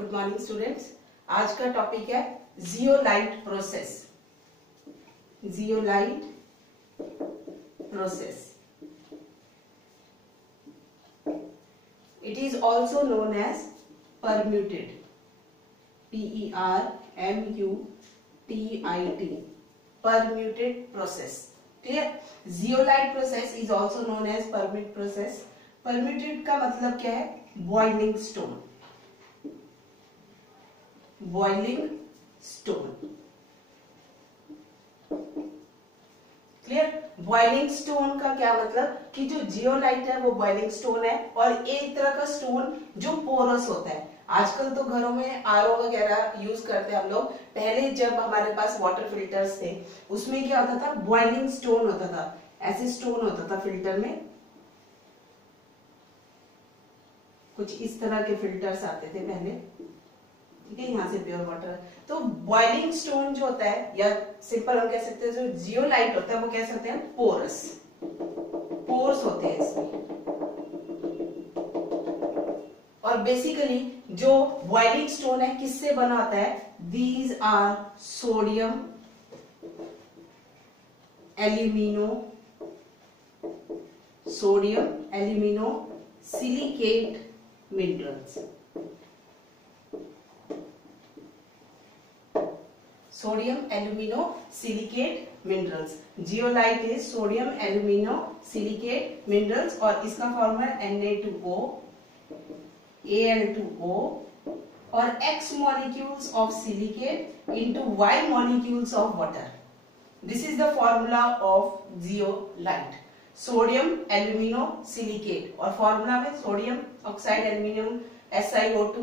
Good morning students. आज का topic है zeolite process. Zeolite process, it is also known as permuted, PERMUTIT, permuted process. Clear? Zeolite process is also known as permuted process. Permuted का मतलब क्या है? Boiling stone. Boiling stone. Clear? Boiling stone का क्या मतलब कि जो जियोलाइट है वो बॉइलिंग स्टोन है और एक तरह का स्टोन जो पोरस होता है। आजकल तो घरों में आरओ वगैरह यूज करते हैं हम लोग। पहले जब हमारे पास वाटर फिल्टर्स थे उसमें क्या होता था? बॉइलिंग स्टोन होता था। ऐसे स्टोन होता था फिल्टर में, कुछ इस तरह के फिल्टर्स आते थे पहले, ठीक है, यहाँ से प्योर वाटर। तो बॉइलिंग स्टोन जो होता है, या सिंपल हम कह सकते हैं जो जियोलाइट होता है वो कह सकते हैं पोरस, पोर्स होते हैं इसमें। और बेसिकली जो बॉइलिंग स्टोन है किससे बना होता है? These are sodium alumino silicate minerals. Sodium alumino silicate minerals. Zeolite is sodium alumino silicate minerals और इसका फॉर्मूला Na2O, Al2O और X molecules of silicate into Y molecules of water. This is the formula of zeolite. Sodium alumino silicate और formula में sodium oxide aluminium SiO2,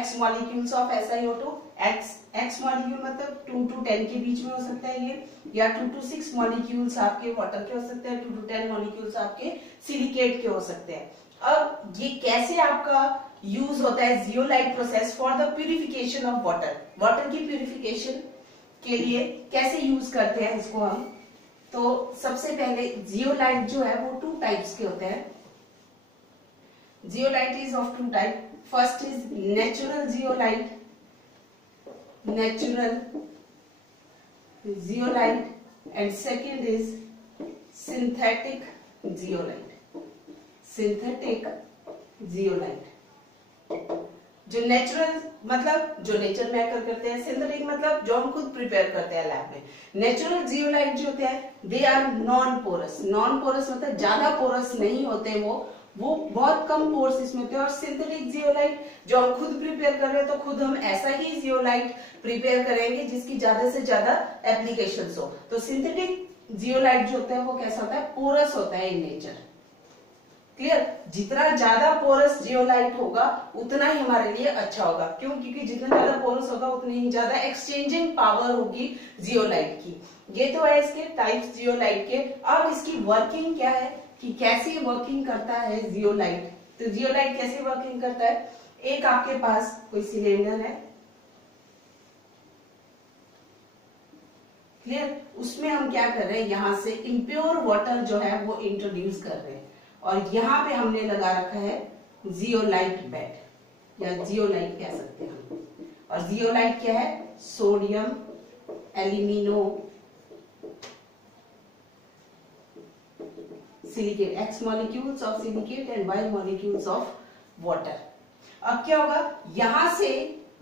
X molecules of SiO2, X molecule मतलब 2 to 10 के बीच में हो सकता है ये, या 2 to 6 मॉलिक्यूल्स आपके वाटर के हो सकते हैं, 2 to 10 मॉलिक्यूल्स आपके सिलिकेट के हो सकते हैं। अब ये कैसे आपका यूज होता है zeolite process for the purification of water. Water की प्यूरिफिकेशन के लिए कैसे यूज करते हैं इसको हम? तो सबसे पहले जियोलाइट जो है वो 2 टाइप्स के होते हैं। Zeolite is of 2 type. First is natural zeolite, and second is synthetic zeolite. जो नेचुरल मतलब जो नेचर में आकर करते हैं, सिंथेटिक मतलब जो हम खुद प्रिपेयर करते हैं लैब में। नेचुरल जियोलाइट जो होते हैं they are non porous. Non porous मतलब ज्यादा पोरस नहीं होते, वो बहुत कम पोर्स इसमें होते हैं। और सिंथेटिक जियोलाइट जो हम खुद प्रिपेयर कर रहे हैं तो खुद हम ऐसा ही जियोलाइट प्रिपेयर करेंगे जिसकी ज्यादा से ज्यादा एप्लीकेशंस हो। तो सिंथेटिक जियोलाइट जो होता है वो कैसा होता है? पोरस होता है इन नेचर। क्लियर? जितना ज्यादा पोरस जियोलाइट होगा उतना ही हमारे लिए अच्छा होगा। क्यों? क्योंकि जितना ज्यादा पोरस होगा उतनी ही ज्यादा एक्सचेंजिंग पावर होगी जियोलाइट की। ये तो है इसके टाइप्स जियोलाइट के। अब इसकी वर्किंग क्या है कि कैसे वर्किंग करता है जियोलाइट। तो जियोलाइट कैसे वर्किंग करता है? एक आपके पास कोई सिलेंडर है, क्लियर? उसमें हम क्या कर रहे हैं, यहां से इम्प्योर वाटर जो है वो इंट्रोड्यूस कर रहे हैं और यहां पे हमने लगा रखा है जियोलाइट बेड, या जियोलाइट कह सकते हैं हम। और जियोलाइट क्या है? Sodium alumino silicate, X molecules of silicate and Y molecules of water. अब क्या होगा? यहां से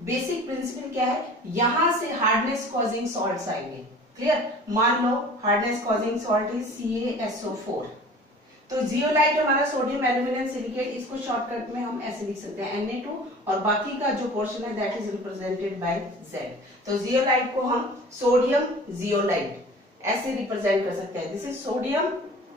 बेसिक प्रिंसिपल क्या है? यहां से हार्डनेस कॉजिंग सॉल्ट्स आएंगे। क्लियर? मान लो hardness causing salt is CaSO4। तो जियोलाइट हमारा सोडियम एल्यूमिनियम सिलिकेट, इसको शॉर्टकट में हम ऐसे लिख सकते हैं Na2 और बाकी का जो पोर्शन है that is represented by Z। तो जियोलाइट को हम सोडियम जियोलाइट ऐसे रिप्रेजेंट कर सकते हैं। This is sodium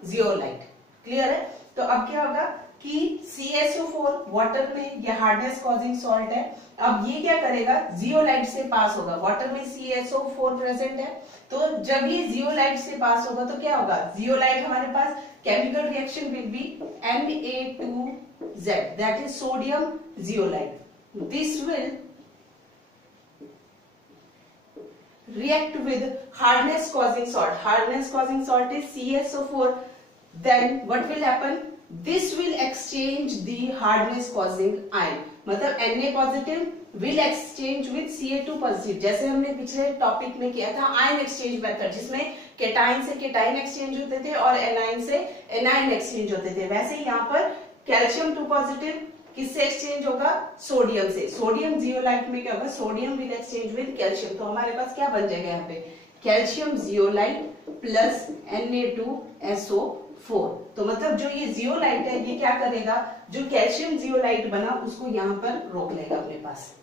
zeolite. Clear है? तो अब क्या होगा कि CaSO4 वाटर में ये हार्डनेस कॉजिंग सॉल्ट है। अब ये क्या करेगा? जियोलाइट से पास होगा। वाटर में CaSO4 प्रेजेंट है, तो जब ये जियोलाइट से पास होगा तो क्या होगा? जियोलाइट हमारे पास chemical reaction will be Na2Z, that is sodium zeolite. This will react with hardness causing salt. Hardness causing salt is CaSO4. Then what will happen? This will exchange the hardness causing ion, मतलब Na positive will exchange with Ca2 positive, जैसे हमने पिछले topic में किया था ion exchange method, जिसमें cation से cation exchange होते थे और एनाइन से एनाइन एक्सचेंज होते थे। वैसे यहाँ पर कैल्शियम 2 पॉजिटिव किससे एक्सचेंज होगा, सोडियम से। सोडियम जियोलाइट में क्या होगा, sodium will exchange with calcium, तो हमारे पास क्या बन जाएगा यहाँ पे, कैल्शियम जियोलाइट प्लस Na2SO4। तो मतलब जो ये जियोलाइट है ये क्या करेगा, जो कैल्शियम जियोलाइट बना उसको यहाँ पर रोक लेगा अपने पास।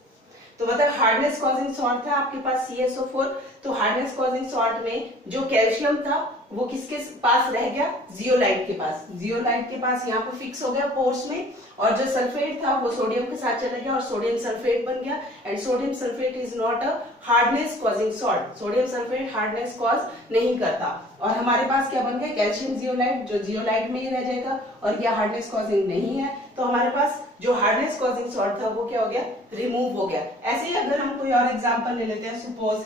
तो मतलब हार्डनेस कॉजिंग सॉल्ट था आपके पास CaSO4, तो हार्डनेस कॉजिंग सॉल्ट में जो कैल्शियम था वो किसके पास रह गया, जियोलाइट के पास। जियोलाइट के पास यहाँ पर फिक्स हो गया पोर्स में, और जो सल्फेट था वो सोडियम के साथ चला गया और सोडियम सल्फेट बन गया। And sodium sulphate is not a hardness causing salt, sodium sulphate hardness cause नहीं करता। और हमारे पास क्या बन गया, कैल्शियम जियोलाइट, जो जियोलाइट में ही रह जाएगा और यह हार्डनेस कॉजिंग नहीं है, तो हमारे पास जो हार्डनेस कॉजिंग सॉल्ट था वो क्या हो गया, रिमूव हो गया। ऐसे ही अगर हम कोई और एग्जांपल ले लेते हैं, suppose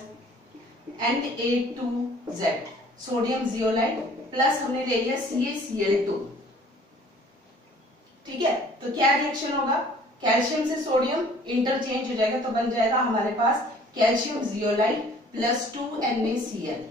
Na2Z sodium zeolite plus हमने ले लिया CaCl2, ठीक है, तो क्या रिएक्शन होगा, कैल्शियम से सोडियम इंटरचेंज हो जाएगा, तो बन जाएगा हमारे पास कैल्शियम जियोलाइट प्लस 2NaCl।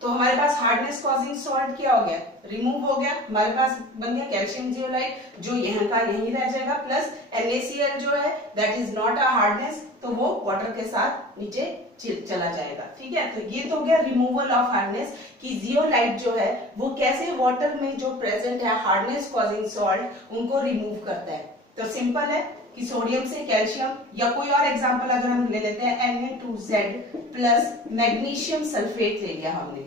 तो हमारे पास हार्डनेस कॉजिंग सॉल्ट क्या हो गया, रिमूव हो गया, हमारे पास बन गया कैल्शियम जियोलाइट जो यहाँ का यहीं रह जाएगा, प्लस NaCl जो है that is not a hardness, तो वो वाटर के साथ नीचे चला जाएगा। ठीक है, तो ये तो हो गया रिमूवल ऑफ हार्डनेस, कि जियोलाइट जो है वो कैसे वाटर में जो प्रेजेंट है हार्डनेस कॉजिंग सॉल्ट उनको रिमूव करता है। तो सिंपल है कि सोडियम से कैल्शियम, या कोई और एग्जांपल अगर हम ले लेते हैं Na2Z प्लस मैग्नीशियम सल्फेट ले लिया हमने,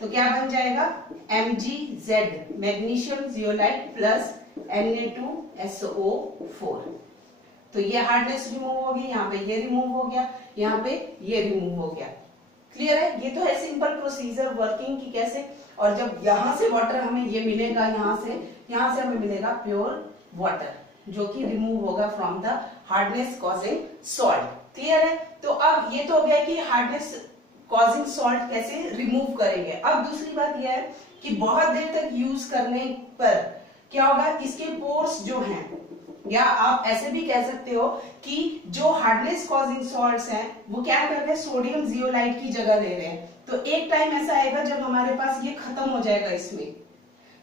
तो क्या बन जाएगा MgZ magnesium zeolite plus Na2SO4। तो ये हार्डनेस रिमूव हो गई, यहाँ पे ये रिमूव हो गया, यहाँ पे ये रिमूव हो गया। क्लियर है, ये तो है सिंपल प्रोसीजर वर्किंग की कैसे। और जब यहाँ से वाटर हमें ये मिलेगा, यहाँ से हमें मिलेगा प्योर वाटर जो कि रिमूव होगा from the hardness causing salt. Clear है, तो अब ये तो हो गया कि हार्डनेस कॉजिंग सॉल्ट कैसे रिमूव करेंगे। अब दूसरी बात यह है कि बहुत देर तक यूज करने पर क्या होगा, इसके पोर्स जो हैं, या आप ऐसे भी कह सकते हो कि जो हार्डनेस कॉजिंग सॉल्ट्स हैं वो क्या कर रहे हैं, सोडियम जियोलाइट की जगह ले रहे हैं। तो एक टाइम ऐसा आएगा जब हमारे पास ये खत्म हो जाएगा, इसमें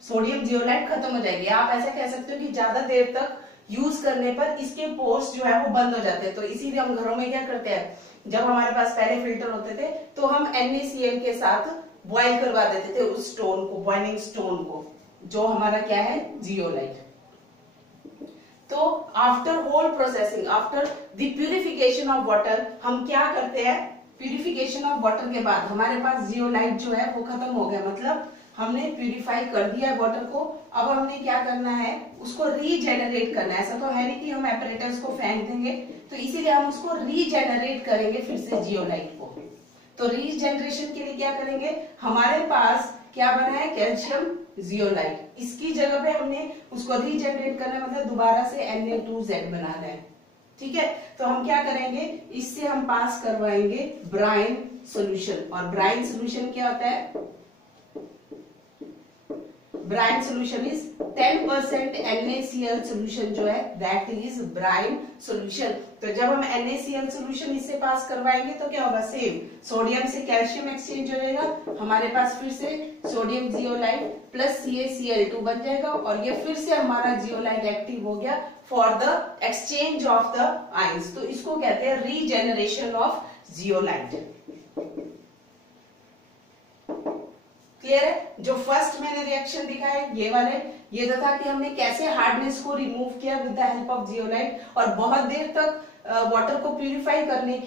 सोडियम जियोलाइट खत्म हो जाएगी। आप ऐसा कह सकते हो कि ज्यादा देर तक यूज करने पर इसके पोर्स जो है वो बंद हो जाते हैं। तो इसीलिए हम घरों में क्या करते हैं, जब हमारे पास पहले फिल्टर होते थे तो हम NaCl के साथ बॉयल करवा देते थे उस स्टोन को, बॉइलिंग स्टोन को, जो हमारा क्या है, जियोलाइट। तो after whole processing, after the purification of water, हम क्या करते हैं, प्यूरिफिकेशन ऑफ वाटर के बाद हमारे पास जियोलाइट जो है वो खत्म हो गया, मतलब हमने प्यूरिफाई कर दिया है वाटर को। अब हमने क्या करना है, उसको रीजेनरेट करना है। ऐसा तो है नहीं कि हम एपरेटर्स को फेंक देंगे, तो इसीलिए हम उसको रीजेनरेट करेंगे फिर से जियोलाइट को। तो रीजेनरेशन के लिए क्या करेंगे, हमारे पास क्या बना है, कैल्शियम जियोलाइट, इसकी जगह पे हमने उसको रीजेनरेट करना है, मतलब दोबारा से Na2Z बनाना है। ठीक है, तो हम क्या करेंगे, इससे हम पास करवाएंगे ब्राइन सोल्यूशन। और ब्राइन सोल्यूशन क्या होता है, brine solution is 10% NaCl solution जो है दैट इज ब्राइन सोल्यूशन। तो जब हम NaCl सोल्यूशन इससे पास करवाएंगे तो क्या होगा, सेम सोडियम से कैल्शियम एक्सचेंज हो जाएगा, हमारे पास फिर से सोडियम जियोलाइट प्लस CaCl2 बन जाएगा, और ये फिर से हमारा जियोलाइट एक्टिव हो गया for the exchange of the ions. तो इसको कहते हैं रीजेनरेशन ऑफ जियोलाइट। क्लियर है, जो फर्स्ट मैंने रिएक्शन दिखाया ये वाले, ये तो था कि हमने कैसे हार्डनेस को रिमूव किया with the help of zeolite, और बहुत देर तक वाटर को प्यूरिफाई करने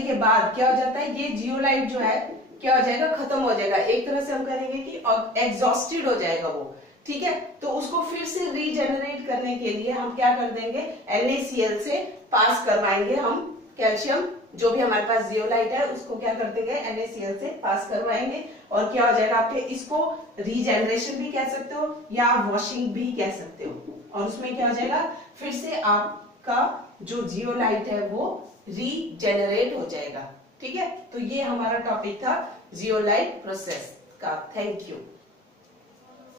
के बाद क्या हो जाता है, ये जियोलाइट जो है क्या हो जाएगा, खत्म हो जाएगा। एक तरह से हम कहेंगे कि एग्जॉस्टेड हो जाएगा वो। ठीक है, तो उसको फिर से रीजेनरेट करने के लिए हम क्या कर देंगे, NaCl से पास करवाएंगे हम कैल्शियम, जो भी हमारे पास जियोलाइट है उसको क्या कर देंगे, NaCl से पास करवाएंगे, और क्या हो जाएगा आपके, इसको रीजेनरेशन भी कह सकते हो या वॉशिंग भी कह सकते हो। और उसमें क्या हो जाएगा, फिर से आपका जो जियोलाइट है वो रीजेनरेट हो जाएगा। ठीक है, तो ये हमारा टॉपिक था जियोलाइट प्रोसेस का। Thank you.